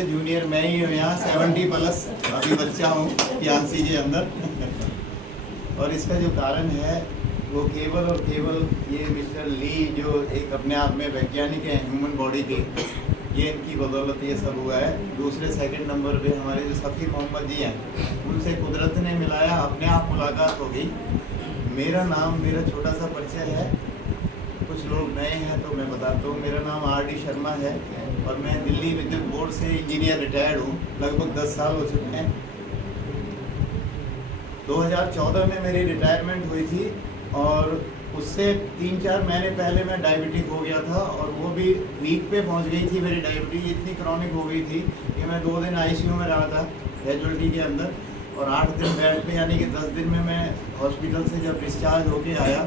सबसे जूनियर मैं ही हूँ यहाँ, 70+ अभी बच्चा हूँ पियांसी के अंदर। और इसका जो कारण है वो केवल और केवल ये मिस्टर ली जो एक अपने आप में वैज्ञानिक है ह्यूमन बॉडी के, ये इनकी बदौलत ये सब हुआ है। दूसरे सेकंड नंबर पे हमारे जो सफ़ी मोहम्मद जी हैं, उनसे कुदरत ने मिलाया, अपने आप मुलाकात हो गई। मेरा नाम, मेरा छोटा सा परिचय है, कुछ लोग नए हैं तो मैं बताता हूँ। मेरा नाम RD शर्मा है और मैं दिल्ली विद्युत बोर्ड से इंजीनियर रिटायर्ड हूँ। लगभग 10 साल हो चुके हैं। 2014 में मेरी रिटायरमेंट हुई थी और उससे 3-4 महीने पहले मैं डायबिटिक हो गया था और वो भी वीक पे पहुंच गई थी। मेरी डायबिटीज इतनी क्रॉनिक हो गई थी कि मैं 2 दिन ICU में रहा था कैजुअल्टी के अंदर और 8 दिन बेड पे, यानी कि 10 दिन में मैं हॉस्पिटल से जब डिस्चार्ज होके आया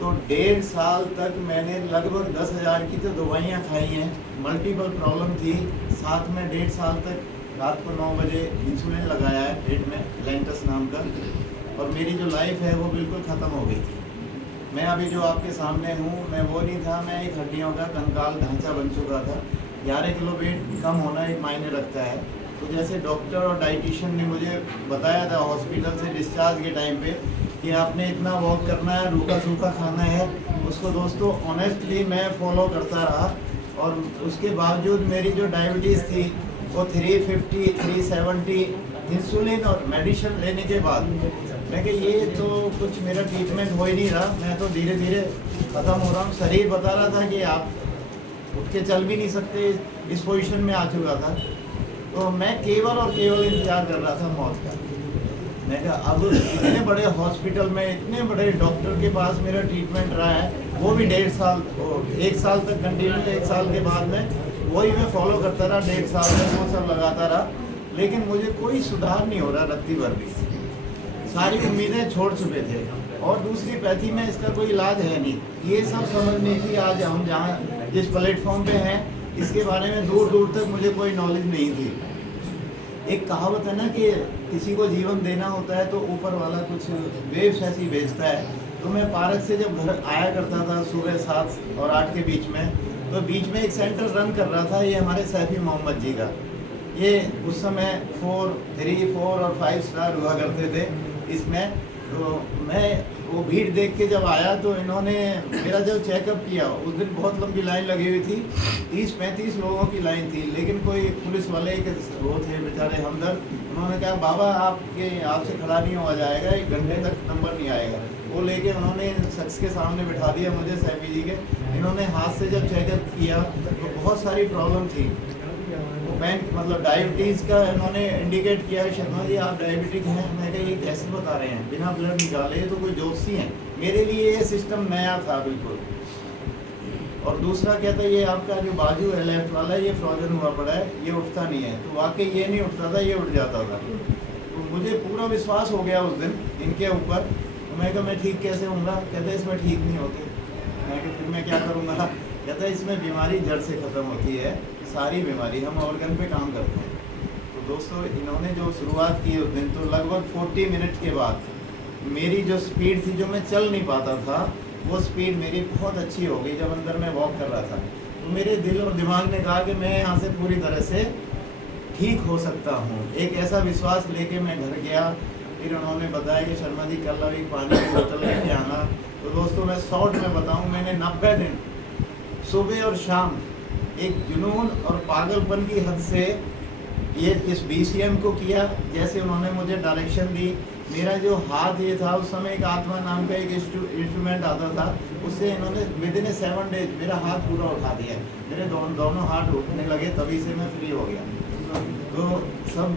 तो 1.5 साल तक मैंने लगभग 10,000 की तो दवाइयाँ खाई हैं। मल्टीपल प्रॉब्लम थी। साथ में 1.5 साल तक रात को 9 बजे इंसुलिन लगाया है पेट में, लेंटस नाम का। और मेरी जो लाइफ है वो बिल्कुल ख़त्म हो गई थी। मैं अभी जो आपके सामने हूँ, मैं वो नहीं था, मैं एक हड्डियों का कंकाल ढांचा बन चुका था। 11 किलो वेट कम होना एक मायने रखता है। तो जैसे डॉक्टर और डाइटिशियन ने मुझे बताया था हॉस्पिटल से डिस्चार्ज के टाइम पे कि आपने इतना वॉक करना है, रूखा सूखा खाना है, उसको दोस्तों ऑनेस्टली मैं फॉलो करता रहा। और उसके बावजूद मेरी जो डायबिटीज़ थी वो 350, 370 इंसुलिन और मेडिसिन लेने के बाद मैं कि ये तो कुछ मेरा ट्रीटमेंट हो ही नहीं रहा, मैं तो धीरे धीरे ख़त्म हो रहा हूँ। शरीर बता रहा था कि आप उठ के चल भी नहीं सकते, इस पोजीशन में आ चुका था। तो मैं केवल और केवल इंतजार कर रहा था मौत का। मैं कहा अब इतने बड़े हॉस्पिटल में, इतने बड़े डॉक्टर के पास मेरा ट्रीटमेंट रहा है, वो भी 1.5 साल, 1 साल तक कंटिन्यू, 1 साल के बाद में वही मैं फॉलो करता रहा। 1.5 साल तक वो सब लगाता रहा, लेकिन मुझे कोई सुधार नहीं हो रहा रत्ती भर भी। सारी उम्मीदें छोड़ चुके थे और दूसरी पैथी में इसका कोई इलाज है नहीं। ये सब समझने की आज हम जहाँ जिस प्लेटफॉर्म पे हैं, इसके बारे में दूर दूर तक मुझे कोई नॉलेज नहीं थी। एक कहावत है ना कि किसी को जीवन देना होता है तो ऊपर वाला कुछ वेव्स ऐसी भेजता है। तो मैं पार्क से जब घर आया करता था सुबह 7 और 8 के बीच में, तो बीच में एक सेंटर रन कर रहा था, ये हमारे सैफी मोहम्मद जी का। ये उस समय 4, 3, 4 और 5 स्टार हुआ करते थे इसमें। तो मैं वो भीड़ देख के जब आया तो इन्होंने मेरा जब चेकअप किया, उस दिन बहुत लंबी लाइन लगी हुई थी, 30-35 लोगों की लाइन थी। लेकिन कोई पुलिस वाले के वो थे बेचारे हमदर्द, उन्होंने कहा बाबा आपसे खड़ा नहीं हुआ जाएगा, 1 घंटे तक नंबर नहीं आएगा। वो लेके उन्होंने शख्स के सामने बिठा दिया मुझे, सैफी जी के। इन्होंने हाथ से जब चेकअप किया तो बहुत सारी प्रॉब्लम थी। मतलब डायबिटीज़ का इन्होंने इंडिकेट किया, शर्मा जी आप डायबिटिक हैं। मैं कहा ये कैसे बता रहे हैं, बिना ब्लड निकाले, ये तो कोई जोशी हैं। मेरे लिए ये सिस्टम नया था बिल्कुल। और दूसरा कहता है ये आपका जो बाजू है लेफ्ट वाला, ये फ्रोजन हुआ पड़ा है, ये उठता नहीं है। तो वाकई ये नहीं उठता था, ये उठ जाता था। तो मुझे पूरा विश्वास हो गया उस दिन इनके ऊपर। तो मैं कहा मैं ठीक कैसे होऊंगा? कहते इसमें ठीक नहीं होते। मैं कहा फिर मैं क्या करूँगा? कहता है इसमें बीमारी जड़ से ख़त्म होती है, सारी बीमारी, हम ऑर्गन पे काम करते हैं। तो दोस्तों इन्होंने जो शुरुआत की उस दिन, तो लगभग 40 मिनट के बाद मेरी जो स्पीड थी, जो मैं चल नहीं पाता था, वो स्पीड मेरी बहुत अच्छी हो गई जब अंदर मैं वॉक कर रहा था। तो मेरे दिल और दिमाग ने कहा कि मैं यहाँ से पूरी तरह से ठीक हो सकता हूँ। एक ऐसा विश्वास लेके मैं घर गया। फिर उन्होंने बताया कि शर्मा जी कल अभी पानी की बोतल लेके आना। तो दोस्तों मैं शॉर्ट में बताऊँ, मैंने 90 दिन सुबह और शाम एक जुनून और पागलपन की हद से ये इस BCM को किया जैसे उन्होंने मुझे डायरेक्शन दी। मेरा जो हाथ ये था, उस समय एक आत्मा नाम का एक इंस्ट्रूमेंट आता था, उससे इन्होंने विदिन 7 डेज मेरा हाथ पूरा उठा दिया। मेरे दोनों हाथ उठने लगे, तभी से मैं फ्री हो गया। तो सब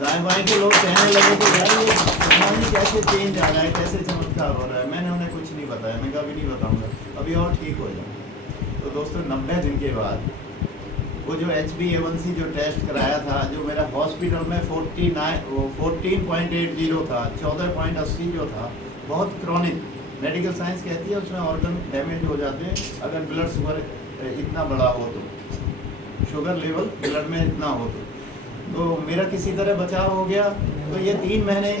दाएं बाएं के लोग कहने लगे कि यार ये टेक्नोलॉजी कैसे चेंज आ रहा है, कैसे चमत्कार हो रहा है। मैंने उन्हें कुछ नहीं बताया, मैं कभी नहीं बताऊँगा, अभी और ठीक हो जाए। तो दोस्तों 90 दिन के बाद वो जो HbA1c जो टेस्ट कराया था, जो मेरा हॉस्पिटल में 14.80 था, 14.80 जो था, बहुत क्रॉनिक, मेडिकल साइंस कहती है उसमें ऑर्गन डैमेज हो जाते हैं अगर ब्लड शुगर इतना बड़ा हो तो, शुगर लेवल ब्लड में इतना हो तो मेरा किसी तरह बचाव हो गया। तो ये 3 महीने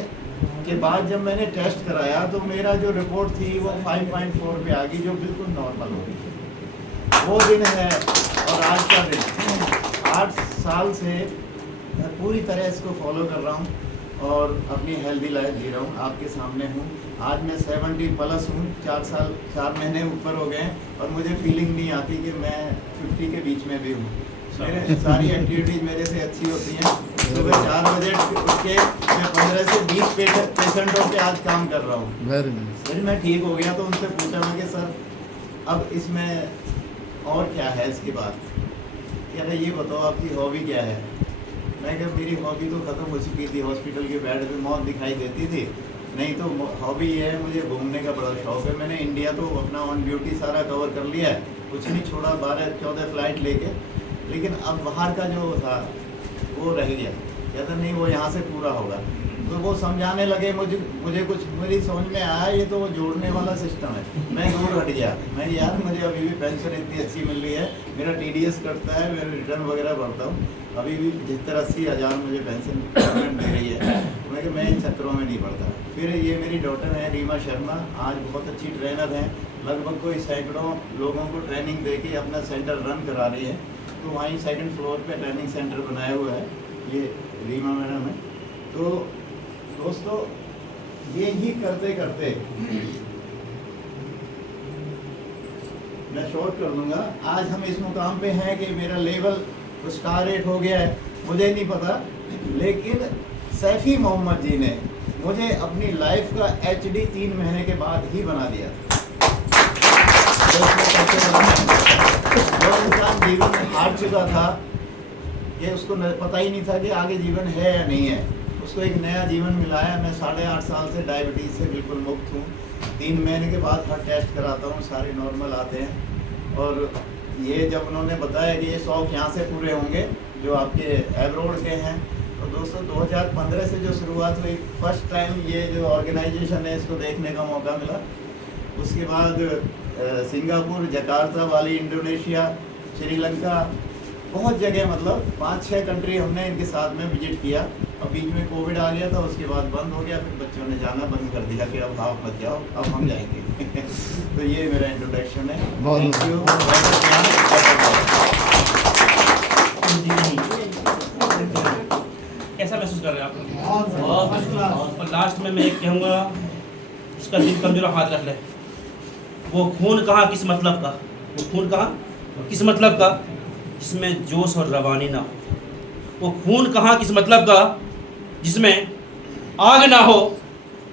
के बाद जब मैंने टेस्ट कराया तो मेरा जो रिपोर्ट थी वो 5.4 पे आ गई, जो बिल्कुल नॉर्मल हो गई। वो दिन है और आज का दिन 8 साल से मैं पूरी तरह इसको फॉलो कर रहा हूँ और अपनी हेल्दी लाइफ जी रहा हूँ। आपके सामने हूँ। आज मैं 70+ हूँ, 4 महीने ऊपर हो गए हैं और मुझे फीलिंग नहीं आती कि मैं 50 के बीच में भी हूँ। मेरे सारी एक्टिविटीज़ मेरे से अच्छी होती हैं। सुबह 4 बजे उठ के मैं 15 से 20 पेशेंटों के आज काम कर रहा हूँ। फिर मैं ठीक हो गया तो उनसे पूछा मैं कि सर अब इसमें और क्या है इसके बाद? कह रहे ये बताओ आपकी हॉबी क्या है? मैं कहा मेरी हॉबी तो ख़त्म हो चुकी थी, हॉस्पिटल के बेड पे मौत दिखाई देती थी। नहीं तो हॉबी ये है, मुझे घूमने का बड़ा शौक है। मैंने इंडिया तो अपना ऑन ड्यूटी सारा कवर कर लिया है, कुछ नहीं छोड़ा, 12-14 फ्लाइट लेके। लेकिन अब बाहर का जो था वो रह गया। कहता नहीं वो यहाँ से पूरा होगा। तो वो समझाने लगे मुझे कुछ मेरी समझ में आया, ये तो वो जोड़ने वाला सिस्टम है। मैं दूर हट गया। मैं यार मुझे अभी भी पेंशन इतनी अच्छी मिल रही है, मेरा TDS कटता है, मैं रिटर्न वगैरह भरता हूँ, अभी भी 70-80 हज़ार मुझे पेंशन गवर्नमेंट दे रही है। मैं इन चक्करों में नहीं पड़ता। फिर ये मेरी डॉटर है रीमा शर्मा, आज बहुत अच्छी ट्रेनर हैं। लगभग कोई सैकड़ों लोगों को ट्रेनिंग दे के अपना सेंटर रन करा रही है। तो वहीं 2nd फ्लोर पे ट्रेनिंग सेंटर बनाया हुआ है, ये रीमा मैडम है। तो दोस्तों ये ही करते करते मैं शॉर्ट कर लूँगा। आज हम इस मुकाम पे हैं कि मेरा लेवल स्टार रेट हो गया है, मुझे नहीं पता, लेकिन सैफी मोहम्मद जी ने मुझे अपनी लाइफ का HD 3 महीने के बाद ही बना दिया था। जो इंसान जीवन में हार चुका था, ये उसको पता ही नहीं था कि आगे जीवन है या नहीं है, उसको एक नया जीवन मिला है। मैं 8.5 साल से डायबिटीज़ से बिल्कुल मुक्त हूँ। 3 महीने के बाद हर टेस्ट कराता हूँ, सारे नॉर्मल आते हैं। और ये जब उन्होंने बताया कि ये शौक़ यहाँ से पूरे होंगे जो आपके एब्रोड के हैं, तो दोस्तों 2015 से जो शुरुआत हुई, फर्स्ट टाइम ये जो ऑर्गेनाइजेशन है इसको देखने का मौका मिला। उसके बाद सिंगापुर, जकार्ता, बाली, इंडोनेशिया, श्रीलंका, बहुत जगह, मतलब 5-6 कंट्री हमने इनके साथ में विजिट किया। और बीच में कोविड आ गया था, उसके बाद बंद हो गया। फिर बच्चों ने जाना बंद कर दिया कि अब आप मत जाओ, अब हम जाएंगे। तो ये मेरा इंट्रोडक्शन है। Thank you. कैसा महसूस कर रहे हैं आप? और लास्ट में मैं एक कहूँगा, उसका दिल कमजोर हाथ रख ले। वो खून कहाँ किस मतलब का, वो खून कहाँ किस मतलब का जिसमें जोश और रवानी ना हो। वो खून कहाँ किस मतलब का जिसमें आग ना हो।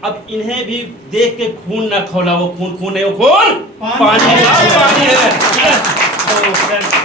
अब इन्हें भी देख के खून ना खौला। वो खून खून नहीं, वो खून पानी है।